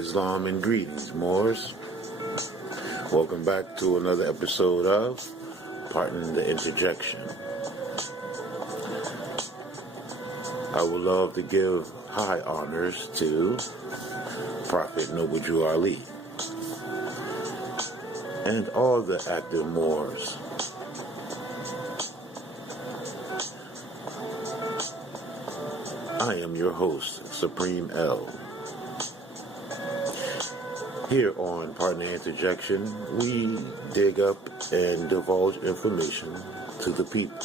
Islam and greetings, Moors. Welcome back to another episode of Pardon the Interjection. I would love to give high honors to Prophet Noble Drew Ali and all the active Moors. I am your host, Supreme L. Here on Pardon the Interjection, we dig up and divulge information to the people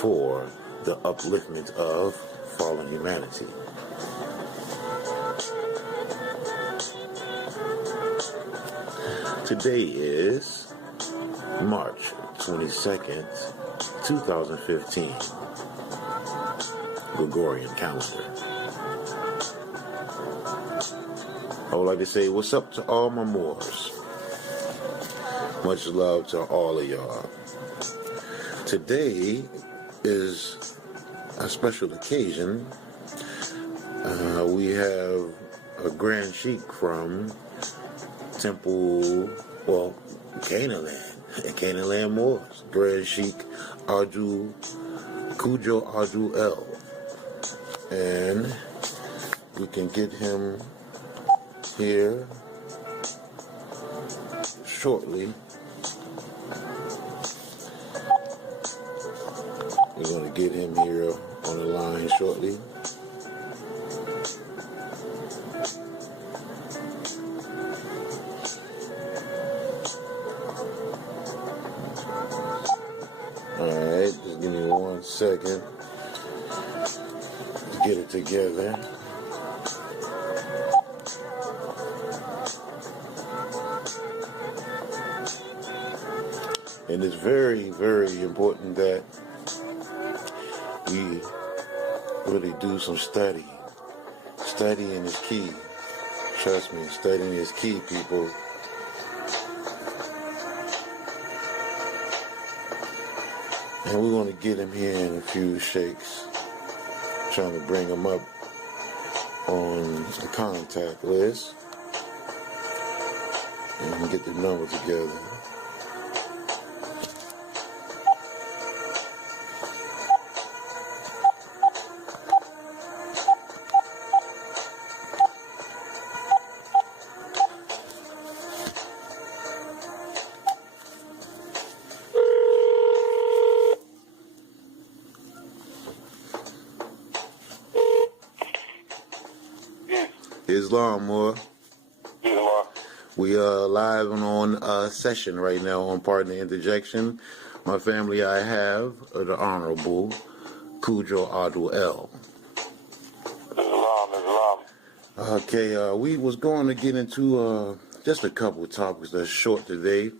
for the upliftment of fallen humanity. Today is March 22nd, 2015, Gregorian calendar. I would like to say what's up to all my Moors. Much love to all of y'all. Today is a special occasion. We have a Grand Sheik from Temple, Canaan Land Moors. Grand Sheik Adwo, Kudjo Adwo L. And we can get him here shortly. We're going to get him here on the line shortly. Alright, just give me 1 second to get it together. And it's very, very important that we really do some study. Studying is key. Trust me, studying is key, people. And we're going to get him here in a few shakes. Trying to bring him up on the contact list. And get the number together. Islam, more. We are live on session right now on Pardon the Interjection. My family, I have the Honorable Kudjo Adwo L. Islam. Okay, we was going to get into just a couple of topics that's short today.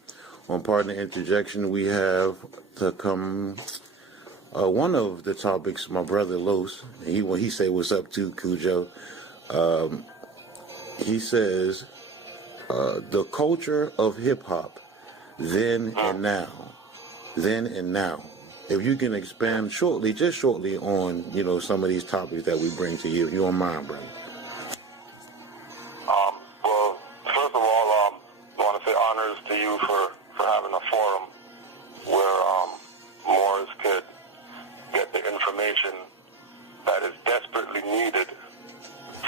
On Pardon the Interjection, we have to come one of the topics, my brother Los, he say what's up to Kudjo. He says, the culture of hip-hop, then and now. If you can expand just shortly on, some of these topics that we bring to you, if you don't mind, brother. Well, first of all, I want to say honors to you for having a forum where Moors could get the information that is desperately needed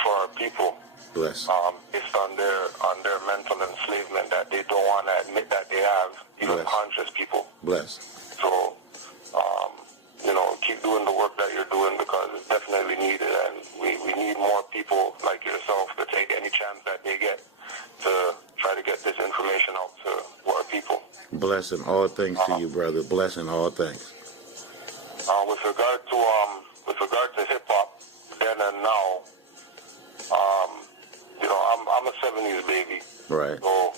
for our people. Bless. Based on their mental enslavement that they don't want to admit that they have, even Bless. conscious people. Bless. So, keep doing the work that you're doing because it's definitely needed, and we need more people like yourself to take any chance that they get to try to get this information out to our people. Blessing all things to you, brother. Blessing all things. With regard to hip hop, then and now, I'm a 70s baby. Right. So,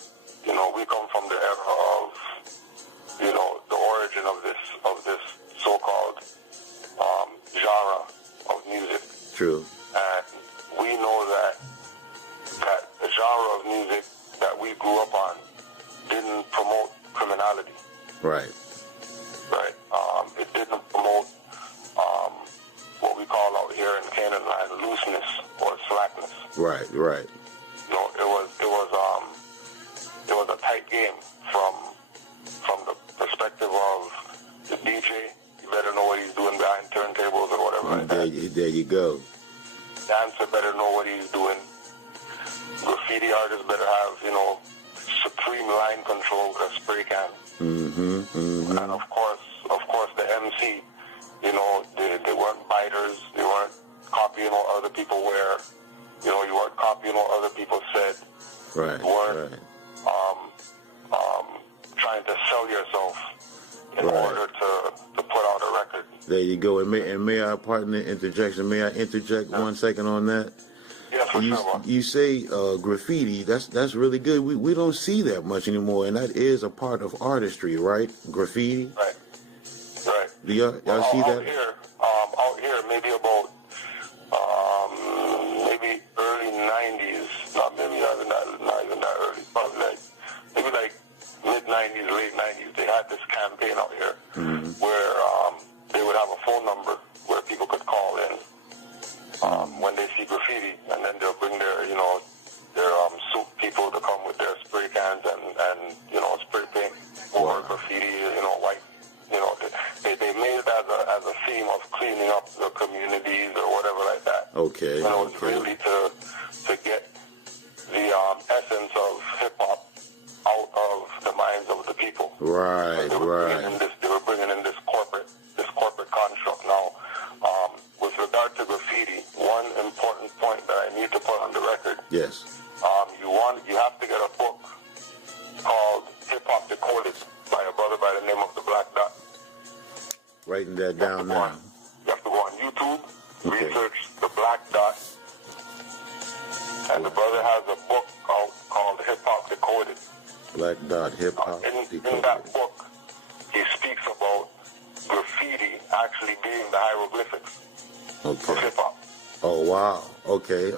we come from the era of, the origin of this so-called genre of music. True. And we know that the genre of music that we grew up on didn't promote criminality. Right. Right. It didn't promote what we call out here in Canaan land looseness or slackness. Right. hype game from the perspective of the DJ. You better know what he's doing behind turntables or whatever like that. There you go. Dancer better know what he's doing. Graffiti artists better have, supreme line control with a spray can. And of course, the MC, they weren't biters. They weren't copying what other people wear. You weren't copying what other people said. Right. You weren't trying to sell yourself in order to put out a record. There you go. And may I, pardon the interjection, may I interject 1 second on that? Yeah, for sure. You say graffiti. That's really good. We don't see that much anymore, and that is a part of artistry, right? Graffiti. Right. Do y'all see that? Out here, maybe about maybe early '90s. Not even that early. Probably maybe mid '90s, late '90s. They had this campaign out here where they would have a phone number where people could call in when they see graffiti, and then they'll bring their suit people to come with their spray cans and spray paint over graffiti, white. They made it as a theme of cleaning up the communities or whatever like that. Okay. And it was really to get the essence of hip hop out of the minds of the people. Right. They were bringing in this corporate construct. Now, with regard to graffiti, one important point that I need to put on the record. Yes. You have to get a book called Hip Hop Decoded by a brother by the name of the Black Dot. Writing that down now. You have to go on YouTube, research the Black Dot, and the brother has a book called Hip Hop Decoded. Black Dot Hip Hop Decoded. In that book, he speaks about graffiti actually being the hieroglyphics of hip hop. Oh wow. Okay.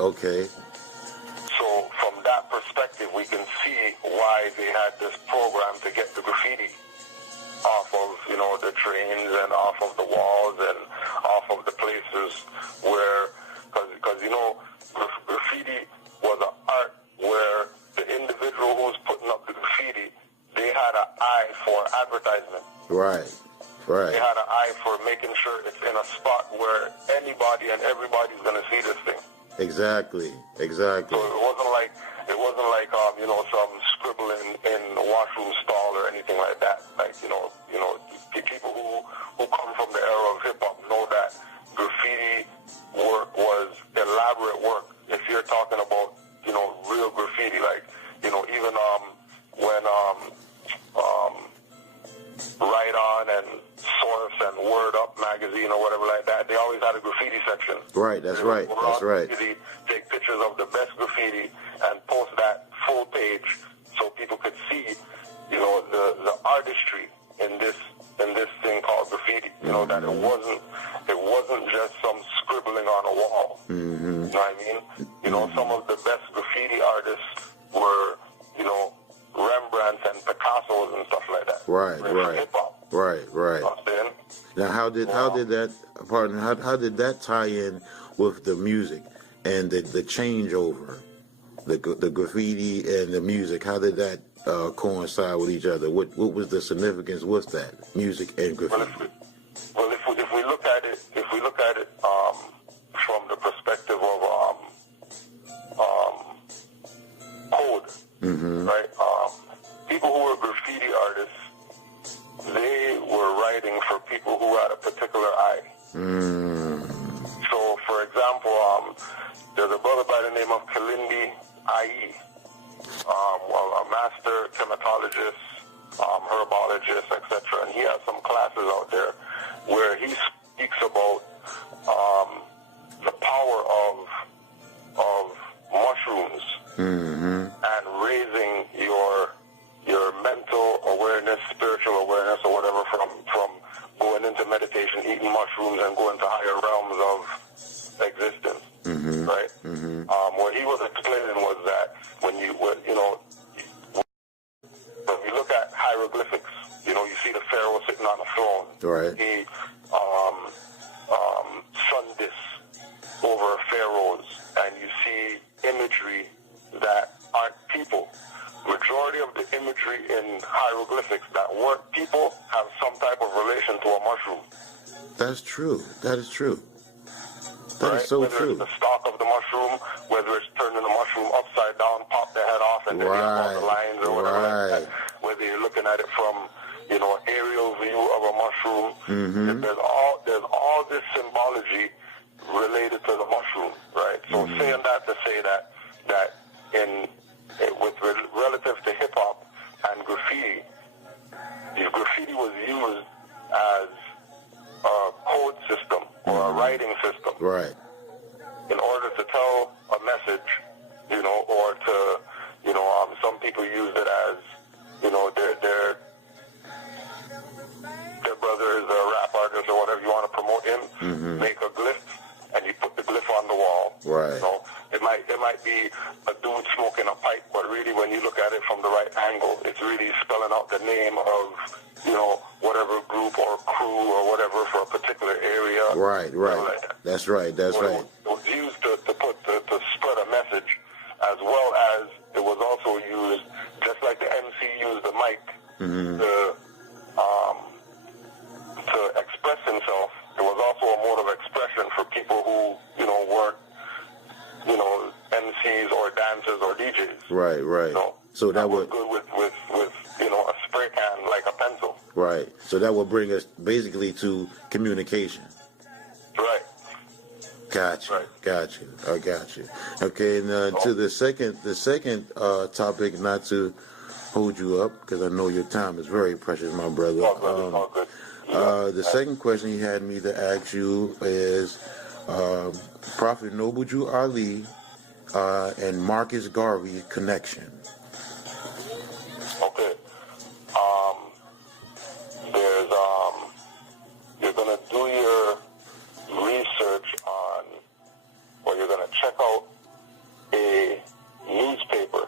So from that perspective, we can see why they had this program to get the graffiti off of, the trains and off of the walls and off of the places where, because graffiti was an art where the individual who was putting up the graffiti, they had an eye for advertisement. Right. They had an eye for making sure it's in a spot where anybody and everybody's going to see this thing. Exactly. So it wasn't like some scribble in the washroom stall or anything like that. The people who come from the era of hip hop know that graffiti work was elaborate work. If you're talking about real graffiti, even when Right On and Source and Word Up magazine or whatever like that, they always had a graffiti section. Right, that's right. Graffiti, take pictures of the best graffiti and post that full page so people could see, the artistry in this thing called graffiti. That it wasn't just some scribbling on a wall. You know what I mean? Some of the best graffiti artists were, Rembrandts and Picassos and stuff like that. Right. Hip-hop. Right. You know what I'm saying? Now, how did that tie in with the music and the changeover, the graffiti and the music? How did that coincide with each other? What was the significance with that music and graffiti? Well, if we look at it from the perspective of code, right? People who were graffiti artists, they were writing for people who had a particular eye. So, for example, there's a brother by the name of Kalindi I.E., a master chematologist, herbologist, etc. And he has some classes out there where he speaks about the power of mushrooms and raising your mental awareness, spiritual awareness, or whatever from going into meditation, eating mushrooms, and going to higher realms of existence. Right? What he was explaining was that when you look at hieroglyphics, you see the pharaoh sitting on a throne. Right. He sun this over pharaohs, and you see imagery that aren't people. majority of the imagery in hieroglyphics that weren't people have some type of relation to a mushroom. That's true. That is true. That right? is so whether true. It's the stalk of the mushroom, whether it's turning the mushroom upside down, pop the head off, and then you have all the lines or whatever like that. Whether you're looking at it from, an aerial view of a mushroom, there's all this symbology related to the mushroom, right? So saying that to say that relative to hip hop and graffiti, if graffiti was used as a code system or a writing system, right, in order to tell a message, or to, some people use it as, their brother is a rap artist or whatever, you want to promote him, make a glyph, and you put the glyph on the wall. Right. It might be a dude smoking a pipe, but really when you look at it from the right angle, it's really spelling out the name of, whatever group or crew or whatever for a particular area. Right. Like that. That's right. That's right. It was used to spread a message, as well as it was also used, just like the MC used the mic to express himself. It was also a mode of expression for people who, weren't, MCs or dancers or DJs. Right. So that would good with a spray can like a pencil. Right. So that will bring us basically to communication. Right. Got you. Right. Got you. I got you. Okay. And to the second topic, not to hold you up because I know your time is very precious, my brother. All good. The second question he had me to ask you is Prophet Noble Ali and Marcus Garvey connection. Okay. There's you're gonna do your research on, or you're gonna check out a newspaper.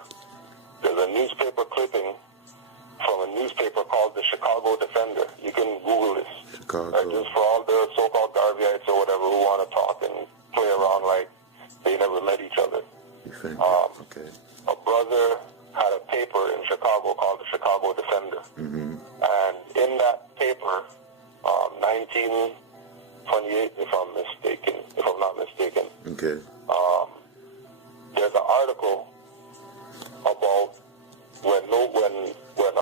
There's a newspaper clipping from a newspaper called the Chicago Defender. You can Google this. Chicago. Just for all the so-called Garveyites or whatever who want to talk and play around like they never met each other. Okay. A brother had a paper in Chicago called the Chicago Defender. And in that paper, 1928, if I'm not mistaken, Okay. there's an article